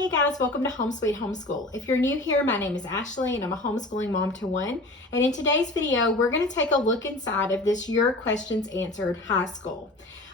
Hey guys, welcome to Home Sweet Homeschool. If you're new here, my name is Ashley and I'm a homeschooling mom to one. And in today's video, we're going to take a look inside of this Your Questions Answered high school.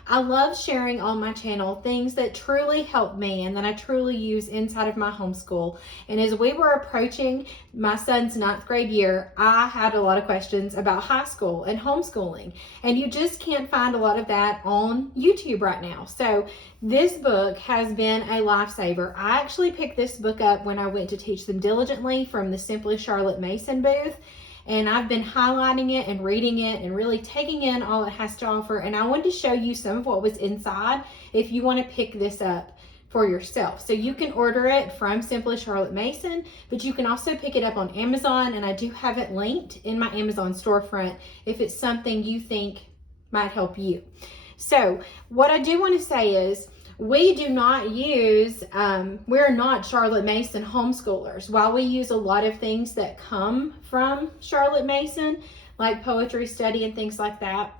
I love sharing on my channel things that truly help me and that I truly use inside of my homeschool. And as we were approaching my son's 9th grade year, I had a lot of questions about high school and homeschooling. And you just can't find a lot of that on YouTube right now. So this book has been a lifesaver. I actually picked this book up when I went to teach them diligently from the Simply Charlotte Mason booth. And I've been highlighting it and reading it and really taking in all it has to offer. And I wanted to show you some of what was inside if you want to pick this up for yourself. So you can order it from Simply Charlotte Mason, but you can also pick it up on Amazon. And I do have it linked in my Amazon storefront if it's something you think might help you. So what I do want to say is, we do not use, we're not Charlotte Mason homeschoolers. While we use a lot of things that come from Charlotte Mason, like poetry study and things like that,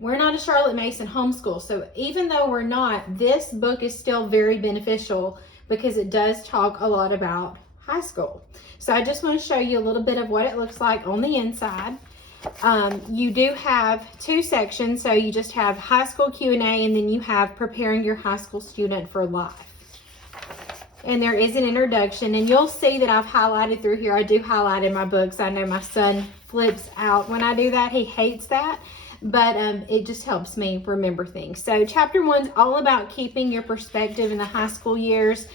we're not a Charlotte Mason homeschool. So even though we're not, this book is still very beneficial because it does talk a lot about high school. So I just want to show you a little bit of what it looks like on the inside. You do have two sections, so you just have high school Q&A and then you have preparing your high school student for life. And there is an introduction, and you'll see that I've highlighted through here. I do highlight in my books. I know my son flips out when I do that. He hates that, but it just helps me remember things. So chapter 1 is all about keeping your perspective in the high school years.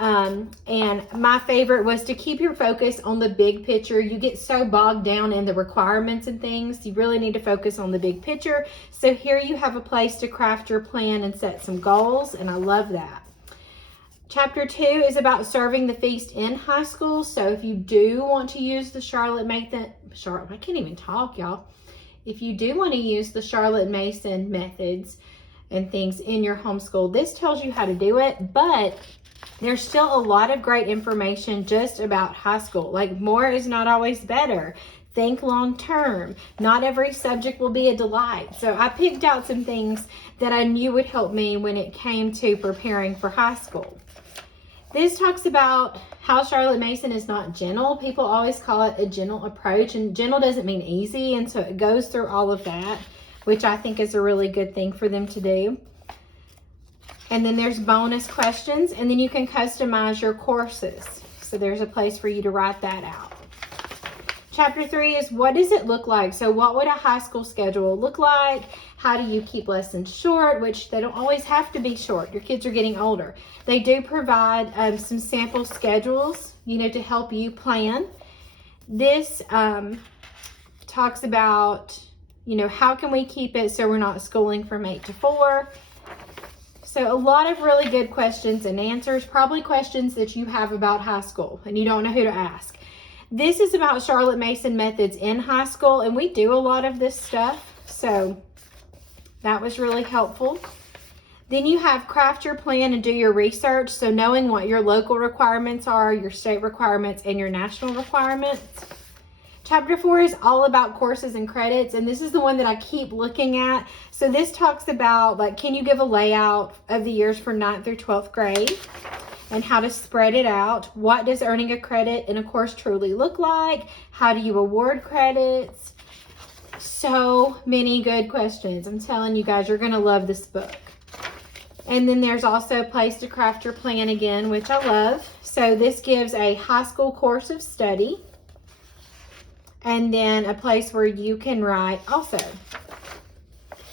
And my favorite was to keep your focus on the big picture. You get so bogged down in the requirements and things. You really need to focus on the big picture. So here you have a place to craft your plan and set some goals, and I love that. Chapter 2 is about serving the feast in high school. So if you do want to use the I can't even talk, y'all. If you do want to use the Charlotte Mason methods and things in your homeschool, this tells you how to do it, but there's still a lot of great information just about high school. Like, more is not always better. Think long term. Not every subject will be a delight. So I picked out some things that I knew would help me when it came to preparing for high school. This talks about how Charlotte Mason is not gentle. People always call it a gentle approach, and gentle doesn't mean easy. And so it goes through all of that, which I think is a really good thing for them to do. And then there's bonus questions, and then you can customize your courses. So there's a place for you to write that out. Chapter 3 is, what does it look like? So what would a high school schedule look like? How do you keep lessons short? Which they don't always have to be short. Your kids are getting older. They do provide some sample schedules, to help you plan. This talks about, how can we keep it so we're not schooling from 8 to 4? So a lot of really good questions and answers, probably questions that you have about high school and you don't know who to ask. This is about Charlotte Mason methods in high school, and we do a lot of this stuff. So that was really helpful. Then you have craft your plan and do your research. So knowing what your local requirements are, your state requirements, and your national requirements. Chapter 4 is all about courses and credits, and this is the one that I keep looking at. So this talks about, can you give a layout of the years for 9th through 12th grade and how to spread it out? What does earning a credit in a course truly look like? How do you award credits? So many good questions. I'm telling you guys, you're going to love this book. And then there's also a place to craft your plan again, which I love. So this gives a high school course of study. And then a place where you can write also.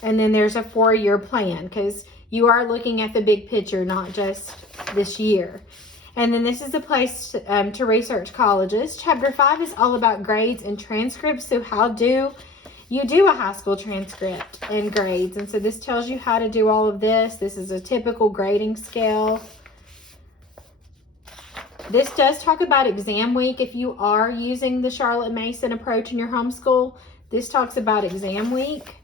And then there's a 4-year plan, because you are looking at the big picture, not just this year. And then this is a place to research colleges. Chapter 5 is all about grades and transcripts. So how do you do a high school transcript and grades? And so this tells you how to do all of this. This is a typical grading scale. This does talk about exam week. If you are using the Charlotte Mason approach in your homeschool, this talks about exam week,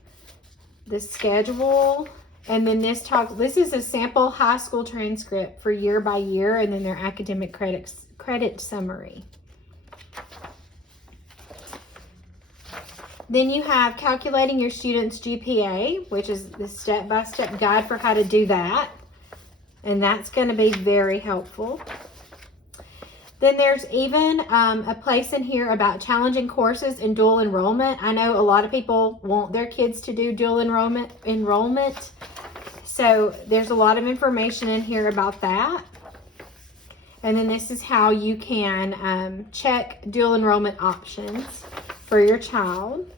the schedule, and then this is a sample high school transcript for year by year, and then their academic credit summary. Then you have calculating your student's GPA, which is the step-by-step guide for how to do that. And that's going to be very helpful. Then there's even a place in here about challenging courses and dual enrollment. I know a lot of people want their kids to do dual enrollment. So there's a lot of information in here about that. And then this is how you can check dual enrollment options for your child.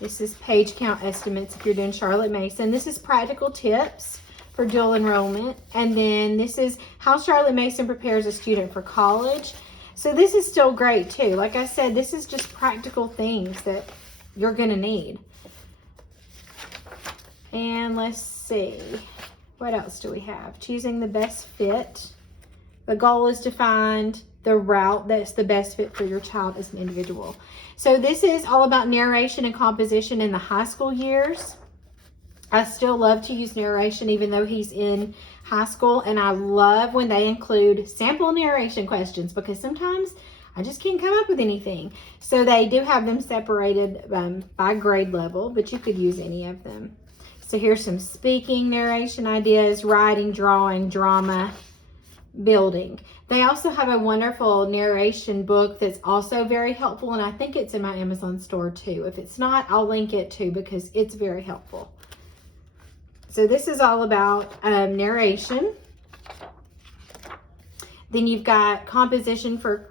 This is page count estimates if you're doing Charlotte Mason. This is practical tips for dual enrollment. And then this is how Charlotte Mason prepares a student for college. So this is still great too. Like I said, this is just practical things that you're going to need. And let's see, what else do we have? Choosing the best fit. The goal is to find the route that's the best fit for your child as an individual. So this is all about narration and composition in the high school years. I still love to use narration even though he's in high school, and I love when they include sample narration questions because sometimes I just can't come up with anything. So they do have them separated by grade level, but you could use any of them. So here's some speaking narration ideas, writing, drawing, drama, building. They also have a wonderful narration book that's also very helpful, and I think it's in my Amazon store too. If it's not, I'll link it too because it's very helpful. So this is all about narration. Then you've got composition for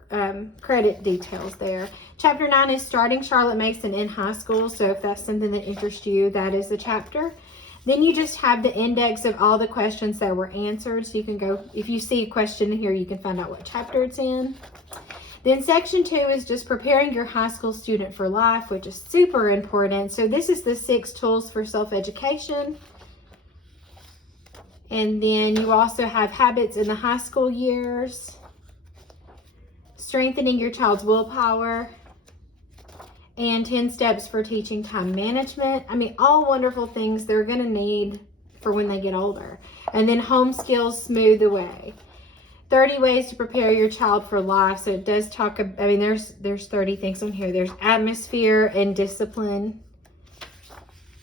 credit details there. Chapter 9 is starting Charlotte Mason in high school. So if that's something that interests you, that is the chapter. Then you just have the index of all the questions that were answered. So you can go, if you see a question here, you can find out what chapter it's in. Then section 2 is just preparing your high school student for life, which is super important. So this is the 6 tools for self-education. And then you also have habits in the high school years, strengthening your child's willpower, and 10 steps for teaching time management. I mean, all wonderful things they're going to need for when they get older. And then home skills, smooth the way. 30 ways to prepare your child for life. So it does talk, I mean, there's 30 things on here. There's atmosphere and discipline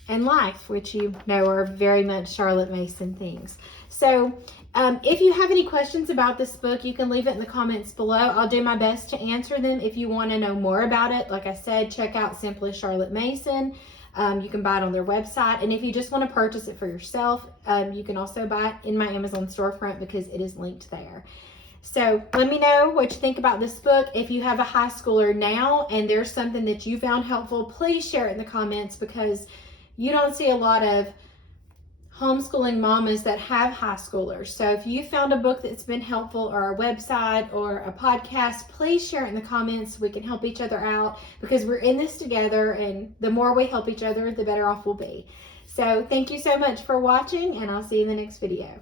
and life, which you know are very much Charlotte Mason things. So if you have any questions about this book, you can leave it in the comments below. I'll do my best to answer them. If you want to know more about it, like I said, check out Simply Charlotte Mason. You can buy it on their website. And if you just want to purchase it for yourself, you can also buy it in my Amazon storefront because it is linked there. So let me know what you think about this book. If you have a high schooler now and there's something that you found helpful, please share it in the comments because you don't see a lot of homeschooling mamas that have high schoolers. So if you found a book that's been helpful or a website or a podcast, please share it in the comments so we can help each other out because we're in this together, and the more we help each other, the better off we'll be. So thank you so much for watching, and I'll see you in the next video.